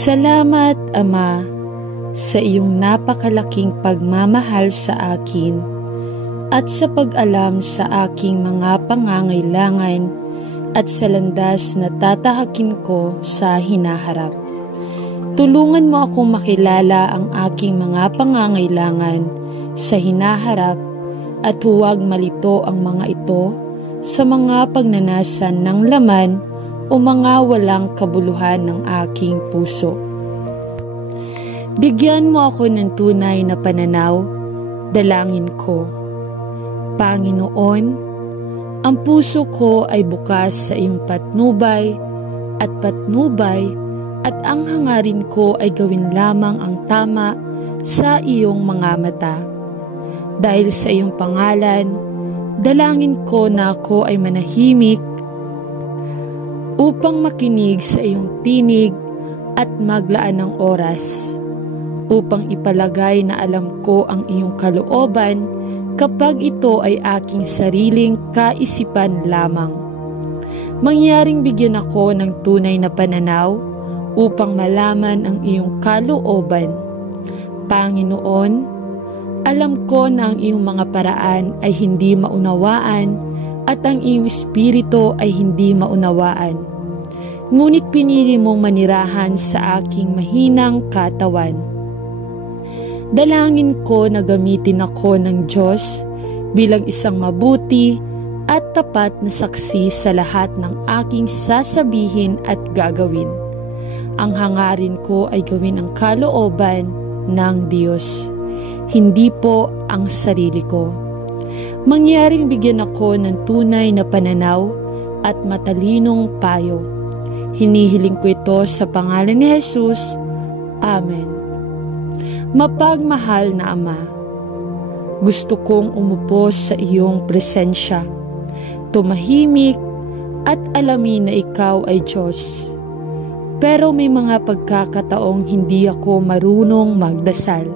Salamat, Ama, sa iyong napakalaking pagmamahal sa akin at sa pag-alam sa aking mga pangangailangan at sa landas na tatahakin ko sa hinaharap. Tulungan mo akong makilala ang aking mga pangangailangan sa hinaharap at huwag malito ang mga ito sa mga pagnanasan ng laman o mga walang kabuluhan ng aking puso. Bigyan mo ako ng tunay na pananaw, dalangin ko. Panginoon, ang puso ko ay bukas sa iyong patnubay at ang hangarin ko ay gawin lamang ang tama sa iyong mga mata. Dahil sa iyong pangalan, dalangin ko na ako ay manahimik upang makinig sa iyong tinig at maglaan ng oras, upang ipalagay na alam ko ang iyong kalooban kapag ito ay aking sariling kaisipan lamang. Mangyaring bigyan ako ng tunay na pananaw upang malaman ang iyong kalooban. Panginoon, alam ko na ang iyong mga paraan ay hindi maunawaan at ang iyong espiritu ay hindi maunawaan. Ngunit pinili mong manirahan sa aking mahinang katawan. Dalangin ko na gamitin ako ng Diyos bilang isang mabuti at tapat na saksi sa lahat ng aking sasabihin at gagawin. Ang hangarin ko ay gawin ang kalooban ng Diyos, hindi po ang sarili ko. Mangyaring bigyan ako ng tunay na pananaw at matalinong payo. Hinihiling ko ito sa pangalan ni Jesus. Amen. Mapagmahal na Ama, gusto kong umupo sa iyong presensya, tumahimik at alamin na ikaw ay Diyos. Pero may mga pagkakataong hindi ako marunong magdasal.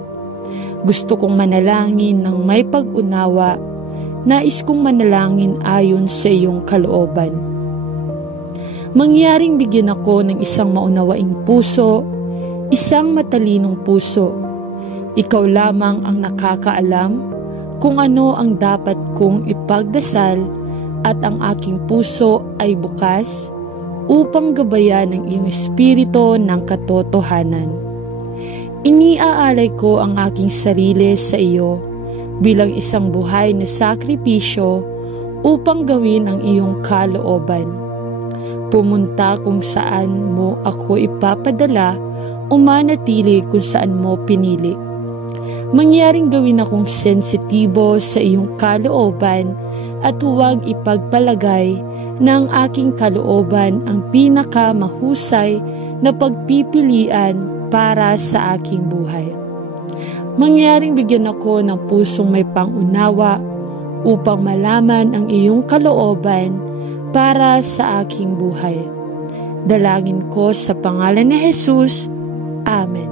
Gusto kong manalangin ng may pag-unawa, nais kong manalangin ayon sa iyong kalooban. Mangyaring bigyan ako ng isang maunawaing puso, isang matalinong puso. Ikaw lamang ang nakakaalam kung ano ang dapat kong ipagdasal at ang aking puso ay bukas upang gabayan ng iyong espiritu ng katotohanan. Iniaalay ko ang aking sarili sa iyo bilang isang buhay na sakripisyo upang gawin ang iyong kalooban. Pumunta kung saan mo ako ipapadala o manatili kung saan mo pinili. Mangyaring gawin akong sensitibo sa iyong kalooban at huwag ipagpalagay na ang aking kalooban ang pinakamahusay na pagpipilian para sa aking buhay. Mangyaring bigyan ako ng pusong may pangunawa upang malaman ang iyong kalooban para sa aking buhay. Dalangin ko sa pangalan ni Jesus. Amen.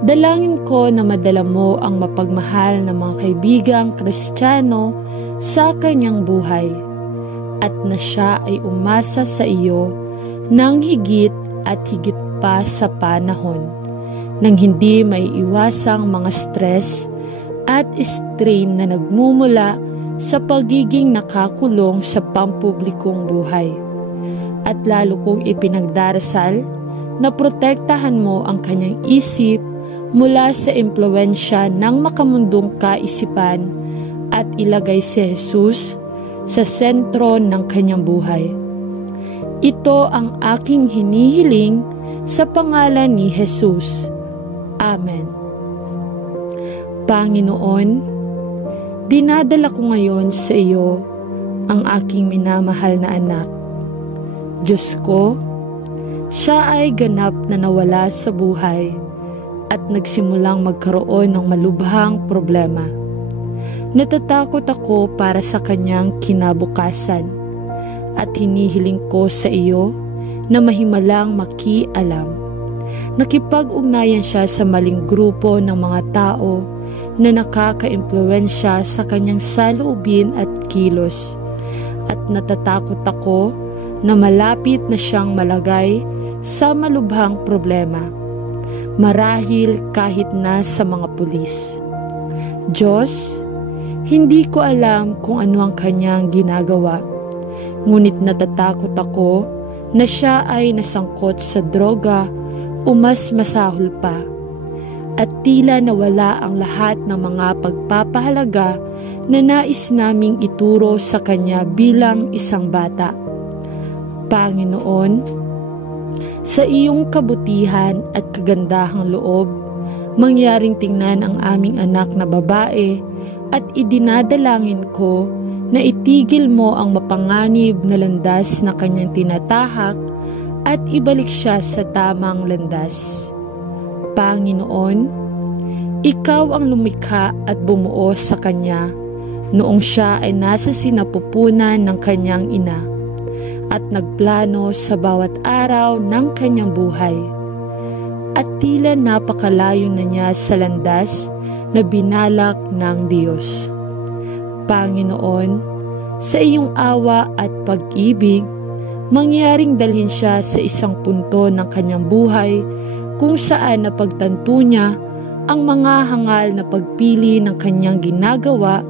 Dalangin ko na madala mo ang mapagmahal na mga kaibigang Kristiyano sa kanyang buhay at na siya ay umasa sa iyo ng higit at higit pa sa panahon nang hindi may iwasang mga stress at strain na nagmumula sa pagiging nakakulong sa pampublikong buhay. At lalo kong ipinagdarasal na protektahan mo ang kanyang isip mula sa impluwensya ng makamundong kaisipan at ilagay si Jesus sa sentro ng kanyang buhay. Ito ang aking hinihiling sa pangalan ni Jesus. Amen. Panginoon, dinadala ko ngayon sa iyo ang aking minamahal na anak. Diyos ko, siya ay ganap na nawala sa buhay at nagsimulang magkaroon ng malubhang problema. Natatakot ako para sa kanyang kinabukasan at hinihiling ko sa iyo na mahimalang makialam. Nakipag-ugnayan siya sa maling grupo ng mga tao na nakaka-impluwensya sa kanyang saloobin at kilos, at natatakot ako na malapit na siyang malagay sa malubhang problema, marahil kahit na sa mga pulis. Diyos, hindi ko alam kung ano ang kanyang ginagawa, ngunit natatakot ako na siya ay nasangkot sa droga o mas masahol pa, at tila nawala ang lahat ng mga pagpapahalaga na nais naming ituro sa kanya bilang isang bata. Panginoon, sa iyong kabutihan at kagandahang loob, mangyaring tingnan ang aming anak na babae at idinadalangin ko na itigil mo ang mapanganib na landas na kanyang tinatahak at ibalik siya sa tamang landas. Panginoon, ikaw ang lumikha at bumuo sa kanya noong siya ay nasa sinapupunan ng kanyang ina at nagplano sa bawat araw ng kanyang buhay. At tila napakalayo na niya sa landas na binalak ng Diyos. Panginoon, sa iyong awa at pag-ibig, mangyaring dalhin siya sa isang punto ng kanyang buhay kung saan napagtanto niya ang mga hangal na pagpili ng kanyang ginagawa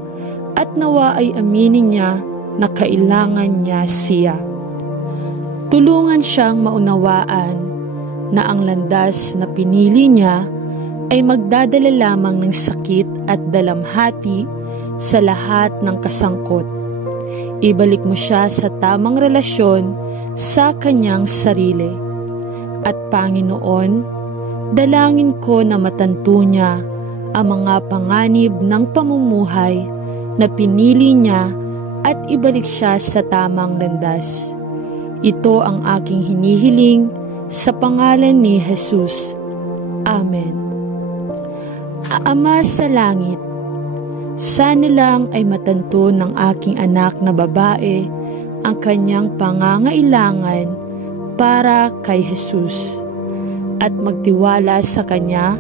at nawa ay aminin niya na kailangan niya siya. Tulungan siyang maunawaan na ang landas na pinili niya ay magdadala lamang ng sakit at dalamhati sa lahat ng kasangkot. Ibalik mo siya sa tamang relasyon sa kanyang sarili. At Panginoon, dalangin ko na matanto niya ang mga panganib ng pamumuhay na pinili niya at ibalik siya sa tamang landas. Ito ang aking hinihiling sa pangalan ni Jesus. Amen. Ama sa langit, sana lang ay matanto ng aking anak na babae ang kanyang pangangailangan para kay Jesus at magtiwala sa kanya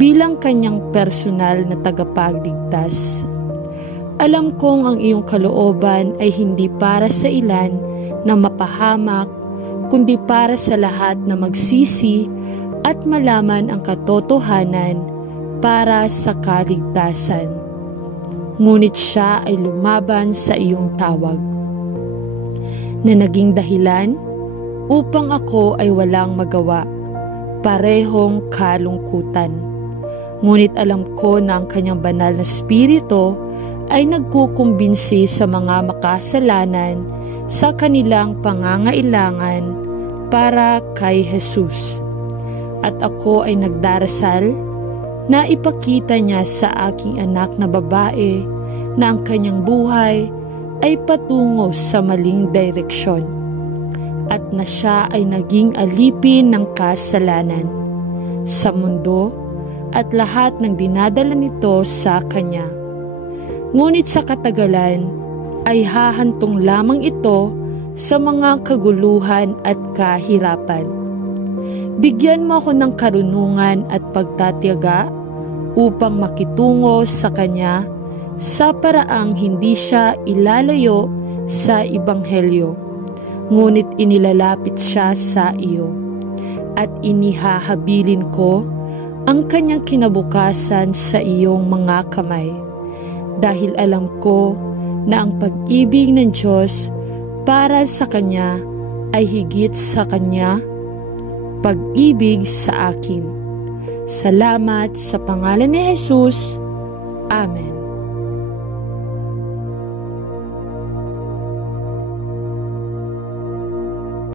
bilang kanyang personal na tagapagligtas. Alam kong ang iyong kalooban ay hindi para sa ilan na mapahamak, kundi para sa lahat na magsisi at malaman ang katotohanan para sa kaligtasan. Ngunit siya ay lumaban sa iyong tawag, na naging dahilan upang ako ay walang magawa, parehong kalungkutan. Ngunit alam ko na ang kanyang banal na spirito ay nagkukumbinsi sa mga makasalanan sa kanilang pangangailangan para kay Jesus. At ako ay nagdarasal na ipakita niya sa aking anak na babae na ang kanyang buhay ay patungo sa maling direksyon at na siya ay naging alipin ng kasalanan sa mundo at lahat ng dinadala nito sa kanya. Ngunit sa katagalan ay hahantong lamang ito sa mga kaguluhan at kahirapan. Bigyan mo ako ng karunungan at pagtatiyaga upang makitungo sa kanya sa paraang hindi siya ilalayo sa Ebanghelyo, ngunit inilalapit siya sa iyo, at inihahabilin ko ang kanyang kinabukasan sa iyong mga kamay, dahil alam ko na ang pag-ibig ng Diyos para sa kanya ay higit sa kanya pag-ibig sa akin. Salamat sa pangalan ni Jesus. Amen.